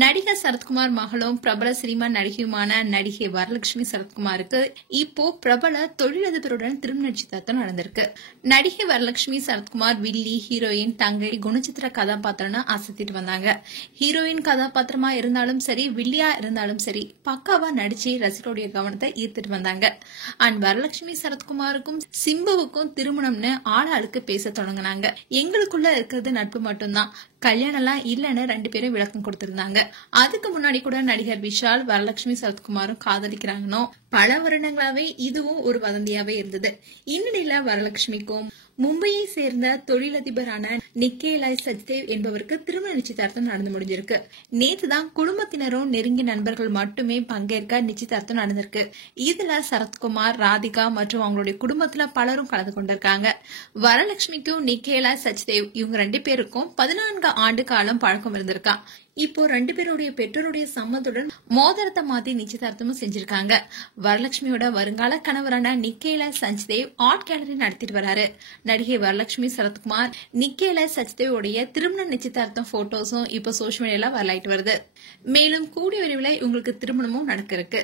நடிகர் சரத்குமார் மகளும் பிரபல சினிமா நடிகையுமான நடிகை வரலட்சுமி சரத்குமாருக்கு இப்போ பிரபல தொழிலதிபருடன் திருமண நிச்சயதார்த்தம் நடந்திருக்கு. நடிகை வரலட்சுமி சரத்குமார் வில்லி, ஹீரோயின், தங்கை, குணச்சித்திர கதாபாத்திரம்னு அசத்திட்டு வந்தாங்க. ஹீரோயின் கதாபாத்திரமா இருந்தாலும் சரி, வில்லியா இருந்தாலும் சரி, பக்காவா நடிச்சு ரசிகருடைய கவனத்தை ஈர்த்துட்டு வந்தாங்க. அண்ட் வரலட்சுமி சரத்குமாருக்கும் சிம்புவுக்கும் திருமணம்னு ஆளாளுக்கு பேச தொடங்கினாங்க. எங்களுக்குள்ள இருக்கிறது நட்பு மட்டும்தான், கல்யாணம்லாம் இல்லன்னு 2 பேரும் விளக்கம் கொடுத்திருந்தாங்க. அதுக்கு முன்னாடி கூட நடிகர் விஷால் வரலட்சுமி சரத்குமாரும் காதலிக்கிறாங்கன்னு பல வருடங்களாவே இதுவும் ஒரு வதந்தியாவே இருந்தது. இந்நிலையில வரலட்சுமிக்கும் மும்பையை சேர்ந்த தொழிலதிபரான நிக்கேலாய் சச்தேவ் என்பவருக்கு திருமண நிச்சயதார்த்தம் நடந்து முடிஞ்சிருக்கு. நேற்றுதான் குடும்பத்தினரும் நெருங்கிய நண்பர்கள் மட்டுமே பங்கேற்க நிச்சயதார்த்தம் நடந்திருக்கு. இதுல சரத்குமார், ராதிகா மற்றும் அவங்களுடைய குடும்பத்துல பலரும் கலந்து கொண்டிருக்காங்க. வரலட்சுமிக்கும் நிக்கேலாய் சச்தேவ் இவங்க 2 பேருக்கும் 14 ஆண்டு காலம் பழக்கம் இருந்திருக்கா. இப்போ 2 பேருடைய பெற்றோருடைய சம்மதத்துடன் மோதிரத்தை மாத்தி நிச்சயதார்த்தமும் செஞ்சிருக்காங்க. வரலட்சுமியோட வருங்கால கணவரான நிக்கேலாய் சச்தேவ் ஆர்ட் கேலரி நடத்திட்டு வராரு. நடிகை வரலட்சுமி சரத்குமார், நிக்கேலாய் சச்தேவ் உடைய திருமண நிச்சயதார்த்தம் போட்டோஸும் இப்ப சோசியல் மீடியால வரலாயிட்டு வருது. மேலும் கூடிய விரைவில் உங்களுக்கு திருமணமும் நடக்க இருக்கு.